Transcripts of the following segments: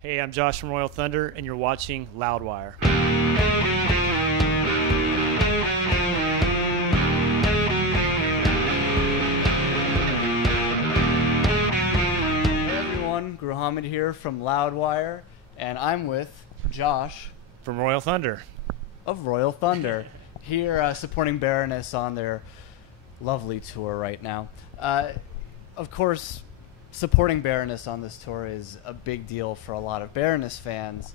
Hey, I'm Josh from Royal Thunder, and you're watching Loudwire. Hey everyone, Gruhamid here from Loudwire, and I'm with Josh From Royal Thunder. of Royal Thunder, here supporting Baroness on their lovely tour right now. Of course, supporting Baroness on this tour is a big deal for a lot of Baroness fans.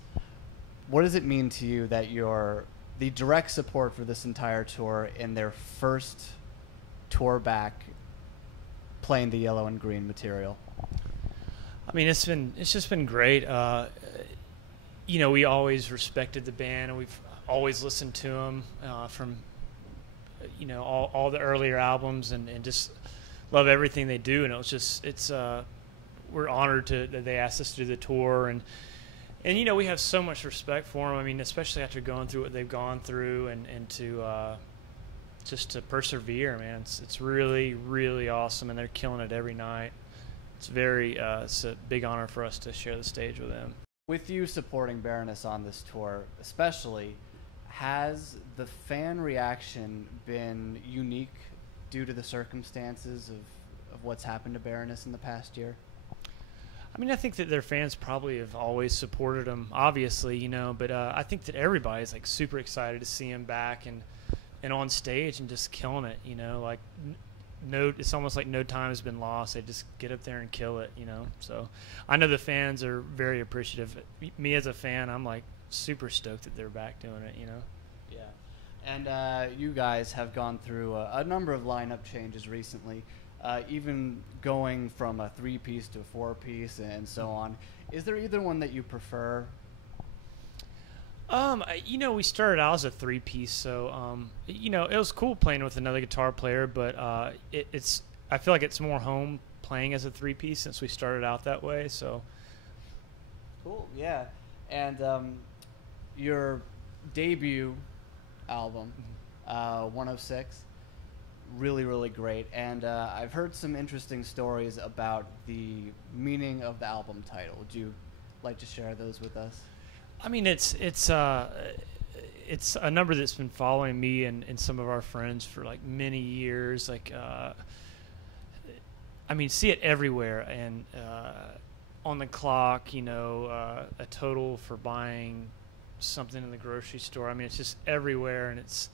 What does it mean to you that you're the direct support for this entire tour in their first tour back playing the yellow and green material? I mean, it's just been great. We always respected the band, and we've always listened to them from all the earlier albums, and just love everything they do. And we're honored that they asked us to do the tour, and we have so much respect for them. I mean, especially after going through what they've gone through, and to just to persevere, man. It's really, really awesome, and they're killing it every night. It's a big honor for us to share the stage with them. With you supporting Baroness on this tour, especially, has the fan reaction been unique due to the circumstances of what's happened to Baroness in the past year? I mean, I think that their fans probably have always supported them, obviously, but I think that everybody's like super excited to see him back and on stage and just killing it, it's almost like no time has been lost. They just get up there and kill it, So I know the fans are very appreciative. Me as a fan, I'm like super stoked that they're back doing it, Yeah. And you guys have gone through a number of lineup changes recently, even going from a 3-piece to a 4-piece and so on. Is there either one that you prefer? We started out as a 3-piece, so it was cool playing with another guitar player, but I feel like it's more home playing as a 3-piece since we started out that way. So Cool, yeah. And your debut album, 106, really, really great. And I've heard some interesting stories about the meaning of the album title. Would you like to share those with us? I mean, it's a number that's been following me and some of our friends for like many years. See it everywhere, and on the clock, a total for buying something in the grocery store. I mean, it's just everywhere, and it's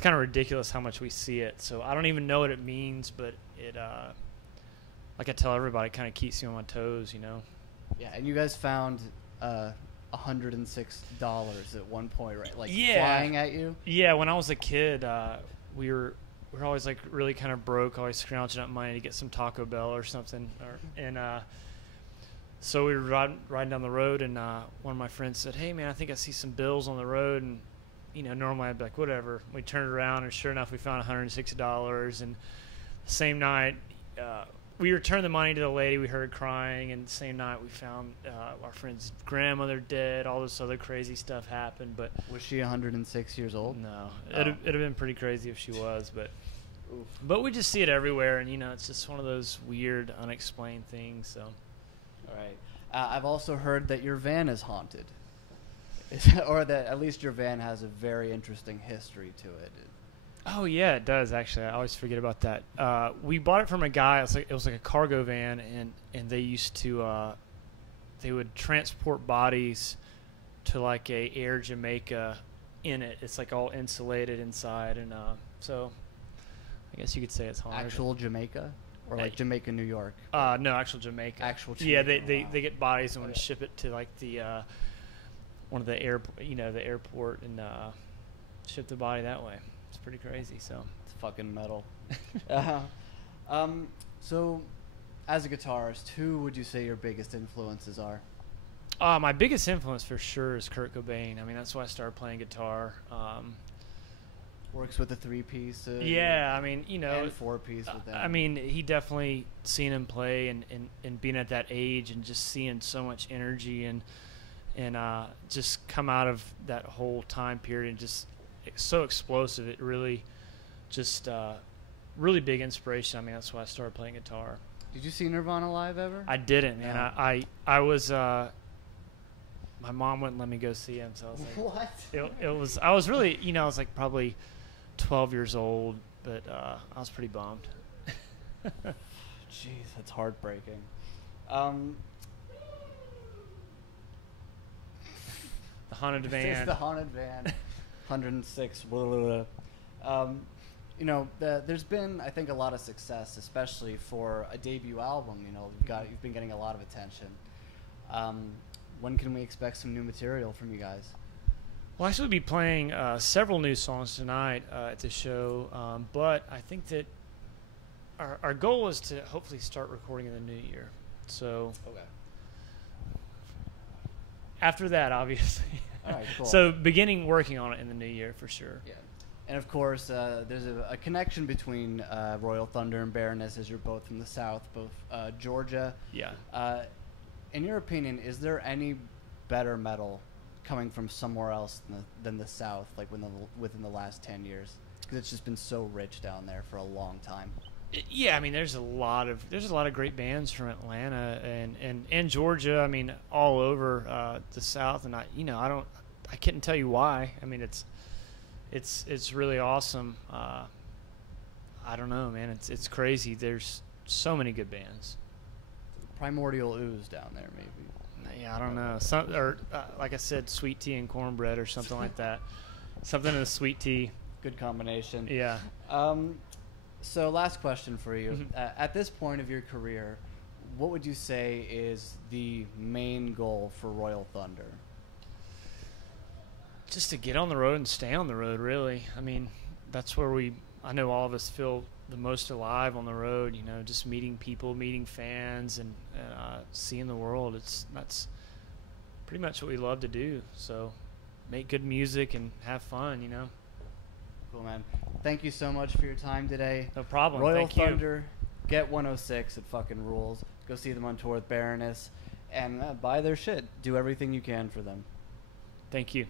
kind of ridiculous how much we see it. So I don't even know what it means, but it, like I tell everybody, it kind of keeps me on my toes, Yeah, and you guys found $106 at one point, right? Yeah. Flying at you? Yeah, when I was a kid, we were always like really kind of broke, always scrounging up money to get some Taco Bell or something. So we were riding down the road, and one of my friends said, "Hey man, I think I see some bills on the road." And normally I'd be like, whatever. We turned around, and sure enough, we found $106. And the same night, we returned the money to the lady. We heard crying, and the same night we found our friend's grandmother dead. All this other crazy stuff happened. But Was she 106 years old? no, Oh. it'd have been pretty crazy if she was. But we just see it everywhere, and it's just one of those weird, unexplained things. So, All right. I've also heard that your van is haunted. Or that at least your van has a very interesting history to it. oh yeah, it does actually. I always forget about that. We bought it from a guy. It was like a cargo van, and they used to they would transport bodies to like a Air Jamaica in it. It's like all insulated inside, and so I guess you could say it's haunted. Actual Jamaica? Or like Jamaica, New York? No, actual Jamaica. Actual Yeah, Jamaica. they get bodies and would Okay. ship it to like the one of the the airport, and ship the body that way. It's pretty crazy. So It's fucking metal. So, as a guitarist, who would you say your biggest influences are? my biggest influence for sure is Kurt Cobain. I mean, that's why I started playing guitar. Works with a 3-piece. Yeah, I mean, And 4-piece with them. I mean, he definitely seen him play, and being at that age and just seeing so much energy and just come out of that whole time period, and just so explosive. It really just really big inspiration. I mean, that's why I started playing guitar. Did you see Nirvana live ever? I didn't, man. No. I was my mom wouldn't let me go see him, so I was like, What? it was. I was really, I was like probably 12 years old, but I was pretty bummed. Jeez, that's heartbreaking. The haunted van. It's the haunted van. 106. Blah, blah, blah. There's been, I think, a lot of success, especially for a debut album. You've been getting a lot of attention. When can we expect some new material from you guys? Well, actually, we'll be playing several new songs tonight at the show, but I think that our goal is to hopefully start recording in the new year. So Okay. after that, obviously. All right, cool. So beginning working on it in the new year for sure. Yeah. And of course, there's a connection between Royal Thunder and Baroness, as you're both from the South, both Georgia. Yeah. In your opinion, is there any better metal coming from somewhere else than the South, like within the last 10 years? Because it's just been so rich down there for a long time. Yeah, I mean, there's a lot of great bands from Atlanta and Georgia. I mean, all over the South, and I couldn't tell you why. I mean, it's really awesome. I don't know, man. It's crazy. There's so many good bands. Primordial Ooze down there, maybe. Yeah, I don't know. Like I said, sweet tea and cornbread or something like that. Something in the sweet tea. Good combination. Yeah. So last question for you. Mm-hmm. At this point of your career, what would you say is the main goal for Royal Thunder? Just to get on the road and stay on the road, really. I mean, that's where I know all of us feel the most alive on the road, just meeting people, meeting fans, and seeing the world. That's pretty much what we love to do. So make good music and have fun, Cool, man. Thank you so much for your time today. No problem. Royal Thank you. Thunder, get 106. It fucking rules. Go see them on tour with Baroness, and buy their shit. Do everything you can for them. Thank you.